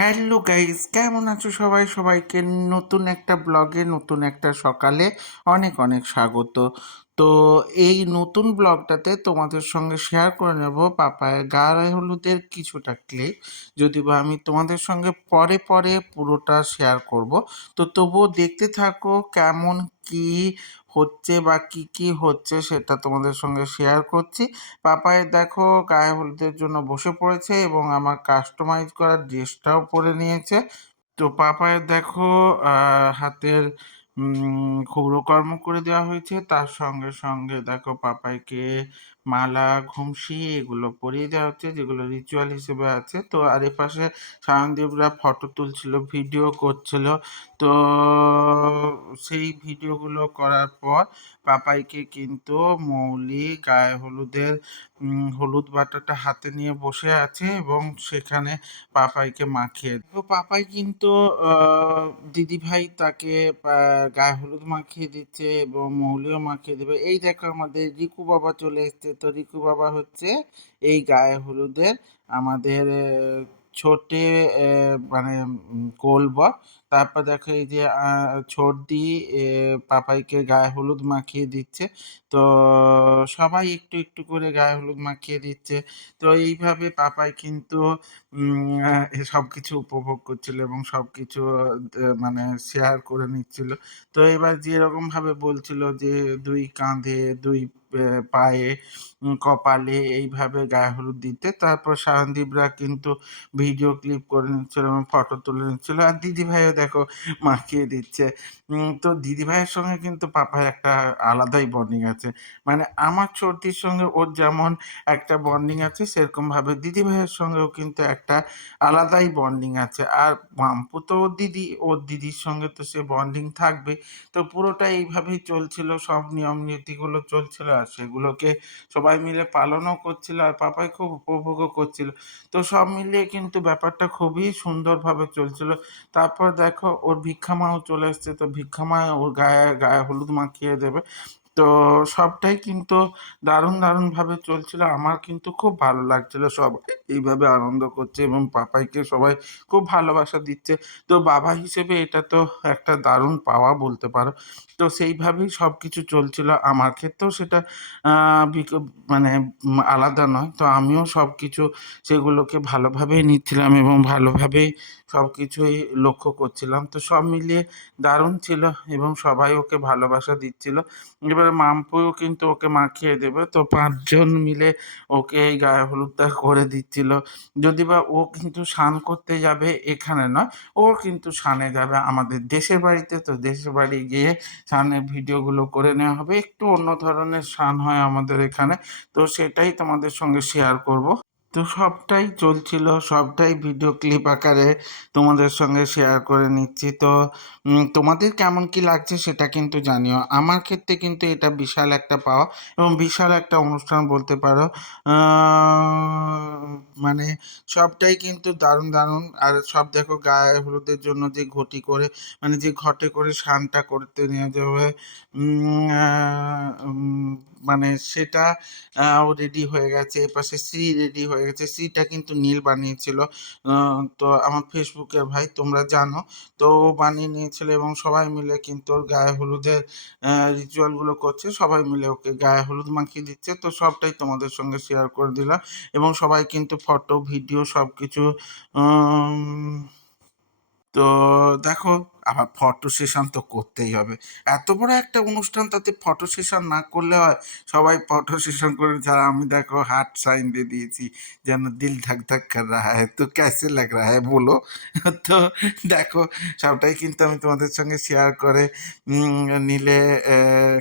Hello guys, কেমন আছো সবাই? সবাইকে নতুন একটা ব্লগে, নতুন একটা সকালে অনেক অনেক স্বাগত। তো এই নতুন ব্লগটাতে তোমাদের সঙ্গে শেয়ার করে নেব পাপায়ের গায়ে হলুদের কিছুটা ক্লিপ। যদি বা আমি তোমাদের সঙ্গে পরে পরে পুরোটা শেয়ার করব। তো তবুও দেখতে থাকো কেমন কি হচ্ছে বা কি কি হচ্ছে সেটা তোমাদের সঙ্গে শেয়ার করছি। পাপাই দেখো গায়ে হলুদের জন্য বসে পড়েছে এবং আমার কাস্টমাইজ করা ড্রেসটাও পরে নিয়েছে। তো পাপায়ের দেখো হাতের ক্ষৌরকর্ম করে দেওয়া হয়েছে। তার সঙ্গে সঙ্গে দেখো পাপাইকে মালা, ঘুমসি এগুলো পরিয়ে দেওয়া হচ্ছে, যেগুলো রিচুয়াল হিসেবে আছে। তো আর এপাশে সায়নদীপরা ফটো তুলছিল, ভিডিও করছিল। তো সেই ভিডিওগুলো করার পর পাপাইকে কিন্তু মৌলি গায়ে হলুদের হলুদ বাটাটা হাতে নিয়ে বসে আছে এবং সেখানে পাপাইকে মাখিয়ে তো পাপাই কিন্তু দিদিভাই তাকে গায়ে হলুদ মাখিয়ে দিচ্ছে এবং মৌলিও মাখিয়ে দেবে। এই দেখো আমাদের রিকু বাবা চলে এসছে। তো রিকু বাবা হচ্ছে এই গায়ে হলুদের আমাদের ছোটে মানে কোলবর। তারপর দেখো এই যে ছোটদি পাপাইকে গায়ে হলুদ মাখিয়ে দিচ্ছে। তো সবাই একটু একটু করে গায়ে হলুদ মাখিয়ে দিচ্ছে। তো এইভাবে পাপাই কিন্তু সবকিছু উপভোগ করছিল এবং সবকিছু মানে শেয়ার করে নিচ্ছিল। তো এবার যেরকম ভাবে বলছিল যে দুই কাঁধে, দুই পায়ে, কপালে এইভাবে গায়ে হলুদ দিতে। তারপর সায়নদীপরা কিন্তু ভিডিও ক্লিপ করে নিচ্ছিল এবং ফটো তুলে নিচ্ছিল। আর দিদিভাইও দেখো মাখিয়ে দিচ্ছে। তো দিদিভাইয়ের সঙ্গে কিন্তু পাপার একটা আলাদাই বন্ডিং আছে। মানে আমার ছোটদির সঙ্গে ওর যেমন একটা বন্ডিং আছে, সেরকমভাবে দিদিভাইয়ের সঙ্গেও কিন্তু একটা আলাদাই বন্ডিং আছে। আর মাম্পু তো ওর দিদির সঙ্গে তো সে বন্ডিং থাকবে। তো পুরোটা এইভাবেই চলছিল, সব নিয়ম নীতিগুলো চলছিল আর সেগুলোকে সবাই মিলে পালনও করছিল আর পাপাই খুব উপভোগও করছিল। তো সব মিলিয়ে কিন্তু ব্যাপারটা খুবই সুন্দরভাবে চলছিল। তারপর দেখো ওর ভিক্ষা মাও চলে এসছে। তো ভিক্ষা মা ওর গায়ে গায়ে হলুদ মাখিয়ে দেবে। তো সবটাই কিন্তু দারুণভাবে চলছিল। আমার কিন্তু খুব ভালো লাগছিল। সবাই এইভাবে আনন্দ করছে এবং পাপাইকে সবাই খুব ভালোবাসা দিচ্ছে। তো বাবা হিসেবে এটা তো একটা দারুণ পাওয়া বলতে পারো। তো সেইভাবেই সবকিছু চলছিল। আমার ক্ষেত্রেও সেটা আ বিক মানে আলাদা নয়। তো আমিও সবকিছু সেগুলোকে ভালোভাবেই নিচ্ছিলাম এবং ভালোভাবেই সবকিছুই লক্ষ্য করছিলাম। তো সব মিলিয়ে দারুণ ছিল এবং সবাই ওকে ভালোবাসা দিচ্ছিল। এবারে মাম্পুও কিন্তু ওকে মাখিয়ে দেবে। তো ৫ জন মিলে ওকে এই গায়ে হলুদটা করে দিচ্ছিল। যদিবা ও কিন্তু স্নান করতে যাবে এখানে নয়, ও কিন্তু স্নানে যাবে আমাদের দেশের বাড়িতে। তো দেশের বাড়ি গিয়ে স্নানের ভিডিওগুলো করে নেওয়া হবে। একটু অন্য ধরনের স্নান হয় আমাদের এখানে। তো সেটাই তোমাদের সঙ্গে শেয়ার করব। তো সবটাই চলছিল, সবটাই ভিডিও ক্লিপ আকারে তোমাদের সঙ্গে শেয়ার করে নিচ্ছি। তো তোমাদের কেমন কি লাগছে সেটা কিন্তু জানিও। আমার ক্ষেত্রে কিন্তু এটা বিশাল একটা পাওয়া এবং বিশাল একটা অনুষ্ঠান বলতে পারো। মানে সবটাই কিন্তু দারুণ। আর সব দেখো গায়ে হলুদের জন্য যে ঘটি করে, মানে যে ঘটে করে স্নানটা করতে নিয়ে যাবে, মানে সেটা ও রেডি হয়ে গেছে। এপাশে শ্রী রেডি হয়ে গেছে। শ্রীটা কিন্তু নীল বানিয়েছিল। তো আমার ফেসবুকের ভাই, তোমরা জানো। তো ও বানিয়ে নিয়েছিল এবং সবাই মিলে কিন্তু ওর গায়ে হলুদের রিচুয়ালগুলো করছে। সবাই মিলে ওকে গায়ে হলুদ মাখিয়ে দিচ্ছে। তো সবটাই তোমাদের সঙ্গে শেয়ার করে দিলাম এবং সবাই কিন্তু ফটো, ভিডিও সবকিছু উম তো দেখো, আবার ফটো সেশন তো করতেই হবে। এত বড় একটা অনুষ্ঠান, তাতে ফটো সেশন না করলে হয়? সবাই ফটো সেশন করে, যারা আমি দেখো হার্ট সাইন দিয়ে দিয়েছি, যেন দিল ধক ধক কর রাহা হ্যায়। তো कैसे लग रहा है বলো? তো দেখো, সবটাই কিন্তু আমি তোমাদের সঙ্গে শেয়ার করে নিলে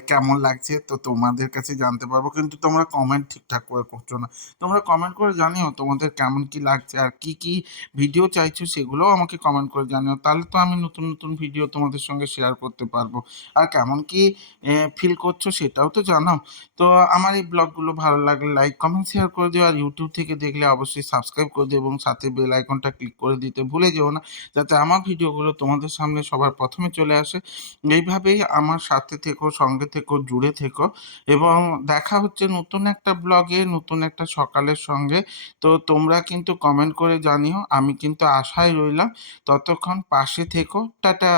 কেমন লাগছে তো তোমাদের কাছে জানতে পারবো। কিন্তু তোমরা কমেন্ট ঠিকঠাক করে করছো না। তোমরা কমেন্ট করে জানিও তোমাদের কেমন কি লাগছে আর কি ভিডিও চাইছো, সেগুলোও আমাকে কমেন্ট করে জানিও। তাহলে তো আমি নতুন নতুন ভিডিও তোমাদের সঙ্গে শেয়ার করতে পারবো। আর কেমন কি ফিল করছো সেটাও তো জানাও। তো আমার এই ব্লগগুলো ভালো লাগলে লাইক কমেন্ট শেয়ার করে দিও, আর ইউটিউব থেকে দেখলে অবশ্যই সাবস্ক্রাইব করে দিও এবং সাথে বেল আইকনটা ক্লিক করে দিতে ভুলে যেও না, যাতে আমার ভিডিওগুলো তোমাদের সামনে সবার প্রথমে চলে আসে। এইভাবেই আমার সাথে থেকো, সঙ্গে থেকো, জুড়ে থেকো, এবং দেখা হচ্ছে নতুন একটা ব্লগে, নতুন একটা সকালের সঙ্গে। তো তোমরা কিন্তু কমেন্ট করে জানিও, আমি কিন্তু আশায় রইলাম। ততক্ষণ পাশে থেকো, টাটা।